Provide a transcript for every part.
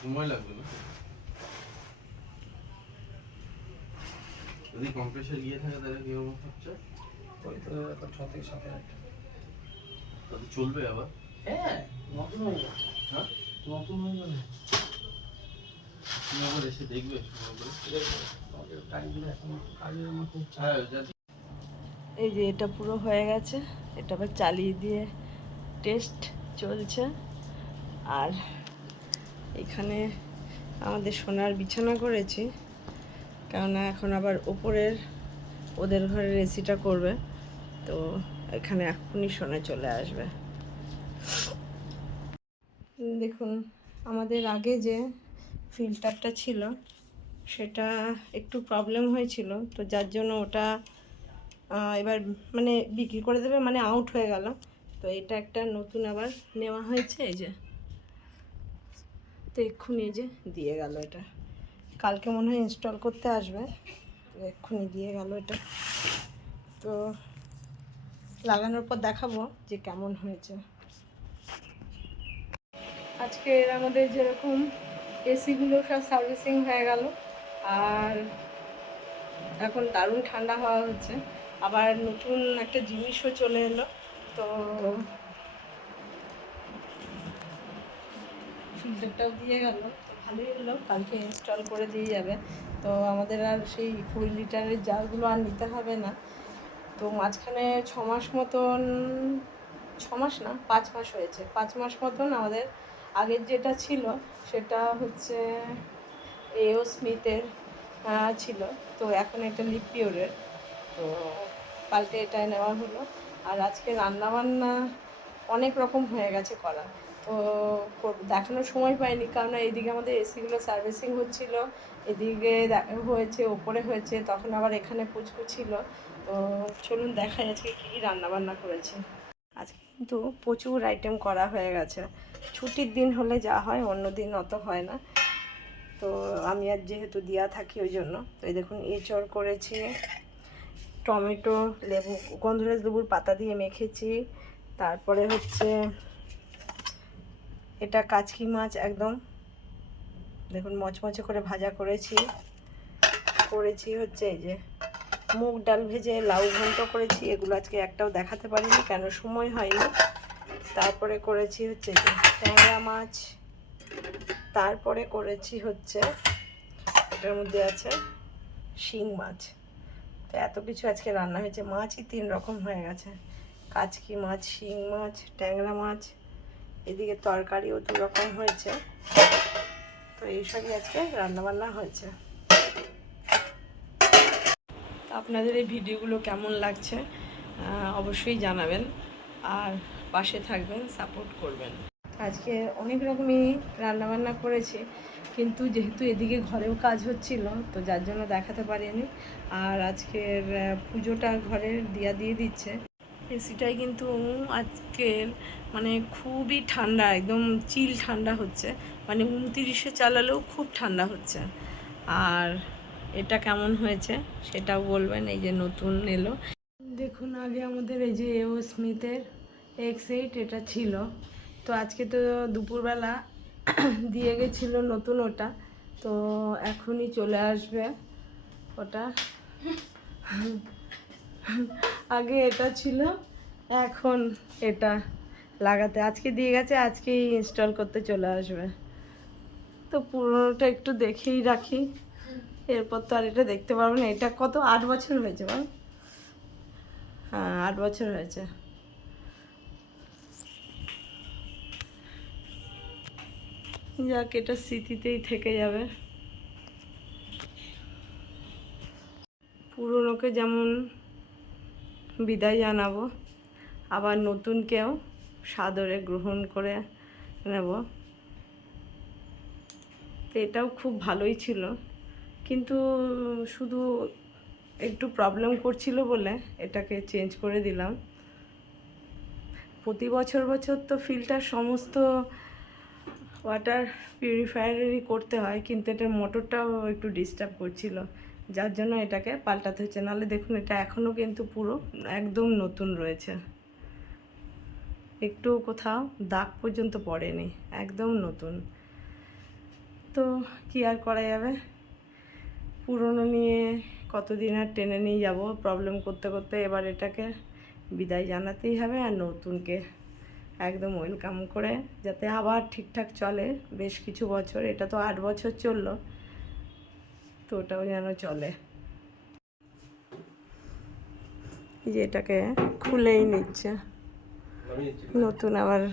সময় লাগবে না। যদি কম্প্রেসার গিয়ে থাকে তাহলে কীরকম খরচা? ওই তো এখন ছ থেকে সাত হাজার তাহলে চলবে আবার? হ্যাঁ নতুন হয়ে যাবে। হ্যাঁ? নতুন হয়ে যাবে। তুমি আবার এসে দেখবে হ্যাঁ এই যে এটা পুরো হয়ে গেছে। এটা আবার চালিয়ে দিয়ে টেস্ট চলছে। আর এখানে আমাদের সোনার বিছানা করেছি। কেননা এখন আবার ওপরের ওদের ঘরের এসিটা করবে। তো এখানে এখনই সোনা চলে আসবে। দেখুন, আমাদের আগে যে ফিল্টারটা ছিল, সেটা একটু প্রবলেম হয়েছিল। তো যার জন্য ওটা এবার মানে বিক্রি করে দেবে মানে আউট হয়ে গেল। তো এটা একটা নতুন আবার নেওয়া হয়েছে, এই যে। এক্ষুনি যে দিয়ে গেল এটা। কালকে মনে হয় ইনস্টল করতে আসবে। এক্ষুনি দিয়ে গেল এটা। তো লাগানোর পর দেখাবো যে কেমন হয়েছে। আজকে আমাদের যেরকম এসিগুলো সব সার্ভিসিং হয়ে গেল। আর এখন দারুণ ঠান্ডা হওয়া হচ্ছে। আবার নতুন একটা জিনিসও চলে এলো। তো ফিল্টারটাও দিয়ে গেল, তো ভালোই হলো, কালকে ইনস্টল করে দিয়ে যাবে। তো আমাদের আর সেই কুড়ি লিটারের জারগুলো আর নিতে হবে না। তো মাঝখানে ছ মাস মতন, ছ মাস না, পাঁচ মাস হয়েছে। পাঁচ মাস মতন আমাদের আগের যেটা ছিল, সেটা হচ্ছে এও স্মিথের ছিল। তো এখন এটা লিপিওরের তো পাল্টে এটা নেওয়া হলো। আর আজকে রান্নাবান্না অনেক রকম হয়ে গেছে করা দেখানোর সময় পাইনি। কারণ এইদিকে আমাদের এসিগুলো সার্ভিসিং হচ্ছিল। এদিকে হয়েছে, ওপরে হয়েছে, তখন আবার এখানে পুচকু ছিল। তো চলুন দেখা যাচ্ছে কী কী রান্নাবান্না করেছি। আজকে কিন্তু প্রচুর আইটেম করা হয়ে গেছে। ছুটির দিন হলে যা হয়, অন্য দিন অত হয় না। তো আমি আর যেহেতু দিয়া থাকি ওই জন্য। তো এই দেখুন, এঁচড় করেছি, টমেটো, লেবু, গন্ধরাজ লেবুর পাতা দিয়ে মেখেছি। তারপরে হচ্ছে এটা কাচকি মাছ একদম। দেখুন, মচমচে করে ভাজা করেছি। করেছি হচ্ছে এই যে মুগ ডাল ভেজে, লাউ ঘন্ট করেছি। এগুলো আজকে একটাও দেখাতে পারিনি, কেন সময় হয়নি। তারপরে করেছি হচ্ছে যে ট্যাংরা মাছ। তারপরে করেছি হচ্ছে, এটার মধ্যে আছে শিং মাছ। তো এত কিছু আজকে রান্না হয়েছে। মাছই তিন রকম হয়ে গেছে। কাচকি মাছ, শিং মাছ, ট্যাংরা মাছ। এদিকে তরকারিও দু রকম হয়েছে। তো এইসবই আজকে রান্নাবান্না হয়েছে। আপনাদের এই ভিডিওগুলো কেমন লাগছে অবশ্যই জানাবেন। আর পাশে থাকবেন, সাপোর্ট করবেন। আজকে অনেক রকমই রান্নাবান্না করেছি, কিন্তু যেহেতু এদিকে ঘরেও কাজ হচ্ছিল, তো যার জন্য দেখাতে পারিনি। আর আজকের পুজোটা ঘরে দিয়া দিয়ে দিচ্ছে। এসিটাই কিন্তু আজকের মানে খুবই ঠান্ডা, একদম চিল ঠান্ডা হচ্ছে। মানে উনতিরিশে চালালেও খুব ঠান্ডা হচ্ছে। আর এটা কেমন হয়েছে সেটাও বলবেন, এই যে নতুন এলো। দেখুন, আগে আমাদের এই যে এও স্মিথের এক্স এইট এটা ছিল। তো আজকে তো দুপুরবেলা দিয়ে গেছিল নতুন ওটা। তো এখনই চলে আসবে ওটা। আগে এটা ছিল, এখন এটা লাগাতে। আজকে দিয়ে গেছে, আজকেই ইনস্টল করতে চলে আসবে। তো পুরোনোটা একটু দেখেই রাখি। এরপর তো আর এটা দেখতে পারব না। এটা কত? আট বছর হয়েছে বল হ্যাঁ আট বছর হয়েছে। যাক, এটা স্মৃতিতেই থেকে যাবে। পুরনোকে যেমন বিদায় জানাব। আবার নতুনকেও সাদরে গ্রহণ করে নেব। তো এটাও খুব ভালোই ছিল। কিন্তু শুধু একটু প্রবলেম করছিল বলে এটাকে চেঞ্জ করে দিলাম। প্রতি বছর বছর তো ফিল্টার সমস্ত ওয়াটার পিউরিফায়ারেরই করতে হয়, কিন্তু এটার মোটরটাও একটু ডিস্টার্ব করছিল। যার জন্য এটাকে পাল্টাতে হচ্ছে। নাহলে দেখুন, এটা এখনও কিন্তু পুরো একদম নতুন রয়েছে। একটু কোথাও দাগ পর্যন্ত পড়েনি, একদম নতুন। তো কি আর করা যাবে? পুরনো নিয়ে কতদিন আর টেনে নিয়ে যাব? প্রবলেম করতে করতে এবার এটাকে বিদায় জানাতেই হবে আর নতুনকে একদম ওয়েলকাম করে, যাতে আবার ঠিকঠাক চলে। বেশ কিছু বছর, এটা তো আট বছর চলল। তো ওটাও যেন চলে। যে এটাকে খুলেই নিচ্ছে। নতুন আবার।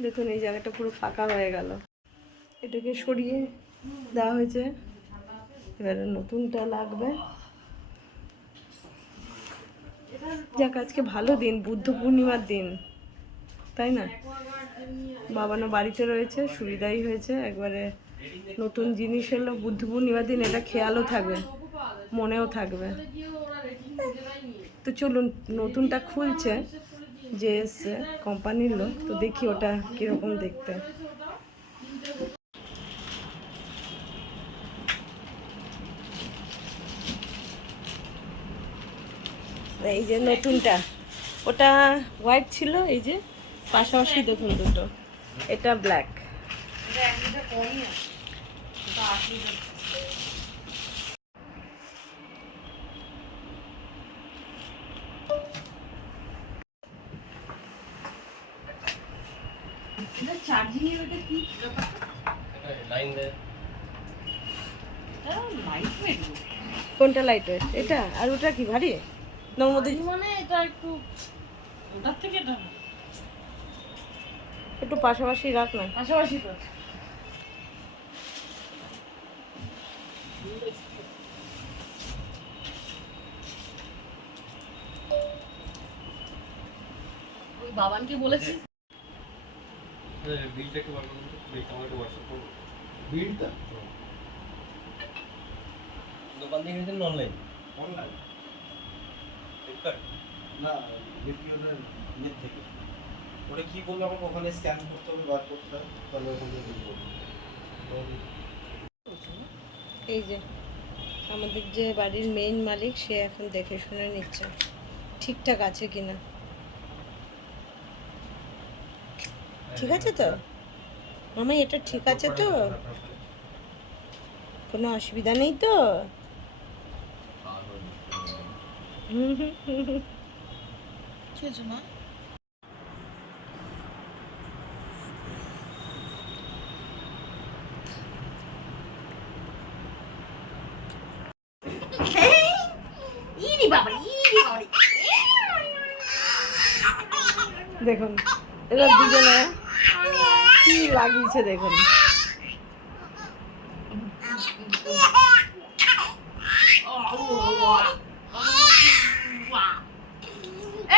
দেখুন, এই জায়গাটা পুরো ফাঁকা হয়ে গেল। এটাকে সরিয়ে দেওয়া হয়েছে। এবারে নতুনটা লাগবে। যাক, আজকে ভালো দিন, বুদ্ধ পূর্ণিমার দিন। তাই না? বাবানো বাড়িতে রয়েছে, সুবিধাই হয়েছে। একবারে নতুন জিনিস এলো, বুদ্ধ দিন, এটা খেয়ালও থাকবে, মনেও থাকবে। তো চলুন, নতুনটা খুলছে, যে এসছে কোম্পানির লোক, তো দেখি ওটা কীরকম দেখতে। এই যে নতুনটা, ওটা হোয়াইট ছিল, এই যে। পাশাপাশি দেখুন দুটো। এটা ব্ল্যাক লাইন দেয় কোনটা লাইট ওয়েট এটা আর ওটা কি ভারী? না মধ্যে মানে এটা একটু ওটার থেকে এটা একটু পাশাপাশি রাখ না। পাশাপাশি তো। ওই বাবানকে বলেছি। বিলটা একটু বার করুন বিলটা আমাকে হোয়াটসঅ্যাপ করুন বিলটা? দোকান থেকে নিয়েছেন অনলাইন অনলাইন ফ্লিপকার্ট না লিপিওদের নেট থেকে। ওটা কি করলে আমাকে ওখানে স্ক্যান করতে হবে বার করতে হবে তাহলে ওখান এই যে আমাদের যে বাড়ির মেইন মালিক সে এখন দেখে শুনে নিচ্ছে ঠিকঠাক আছে কিনা। ঠিক আছে তো? মামা এটা ঠিক আছে তো? কোনো অসুবিধা নেই তো? হুম হুম হুম হুম। কি হয়েছে মা দেখুন এবার দুজনে কি লাগিয়েছে দেখুন।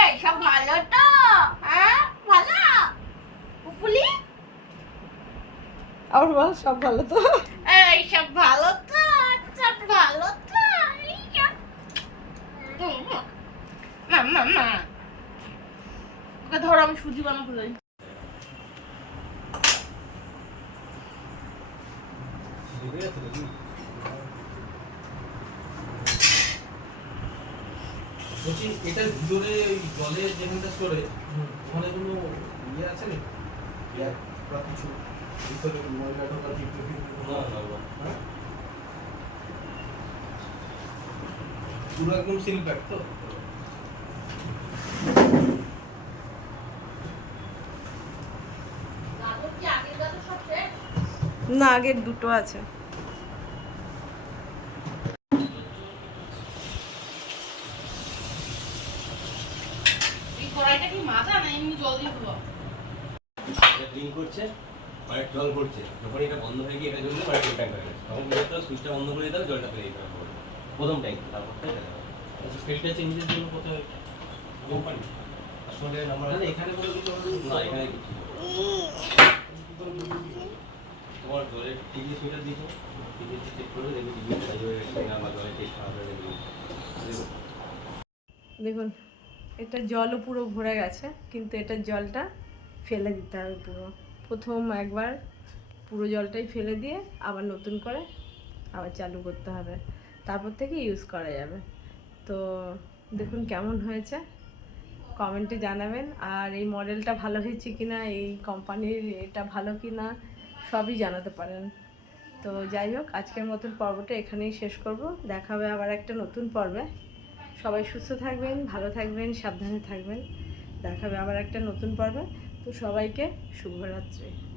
এই সব ভালো তো? হ্যাঁ? ভালো? আর বল সব ভালো তো। এই সব ভালো তো? সব ভালো তো? ওকে ধরো আমি সুজি বানাতে যাই। বলছি এটার ভিতরে ওই জলের যেখানটা স্টোরে ওখানে কোনো ইয়ে আছে নাকি? বা কিছু ভিতরে ময়লা ঢোকা পিঁপড়ে ফিপড়ে না না না। হ্যাঁ? পুরো একদম সিল প্যাক তো গাজর কি আগের গাজর সব শেষ না আগের দুটো আছে। এই কড়াইটা কি মাজা না এমনি জল দিয়ে ধোয়া? এটা ক্লিন করছে মানে জল পড়ছে যখন এটা বন্ধ হয়ে গিয়ে এটা জ্বললে ফুল ট্যাঙ্ক হয়ে গেছে তখন কি হবে? সুইচটা বন্ধ করে দিতে হবে জলটা হবে প্রথম ট্যাঙ্ক তারপর আচ্ছা ফিল্টার চেঞ্জের জন্য কোথায় কোম্পানি আসলে নাম্বার না না, এখানে না এখানে কিছু। তোমার চেক কিনা বা দেখুন, এটা জলও পুরো ভরে গেছে, কিন্তু এটার জলটা ফেলে দিতে হবে পুরো। প্রথম একবার পুরো জলটাই ফেলে দিয়ে আবার নতুন করে আবার চালু করতে হবে। তারপর থেকে ইউজ করা যাবে। তো দেখুন কেমন হয়েছে। কমেন্টে জানাবেন, আর এই মডেলটা ভালো হয়েছে কি না এই কোম্পানির এটা ভালো কি না সবই জানাতে পারেন। তো যাই হোক, আজকের মতন পর্বটা এখানেই শেষ করব। দেখা হবে আবার একটা নতুন পর্বে। সবাই সুস্থ থাকবেন, ভালো থাকবেন, সাবধানে থাকবেন। দেখা হবে আবার একটা নতুন পর্বে। তো সবাইকে শুভরাত্রি।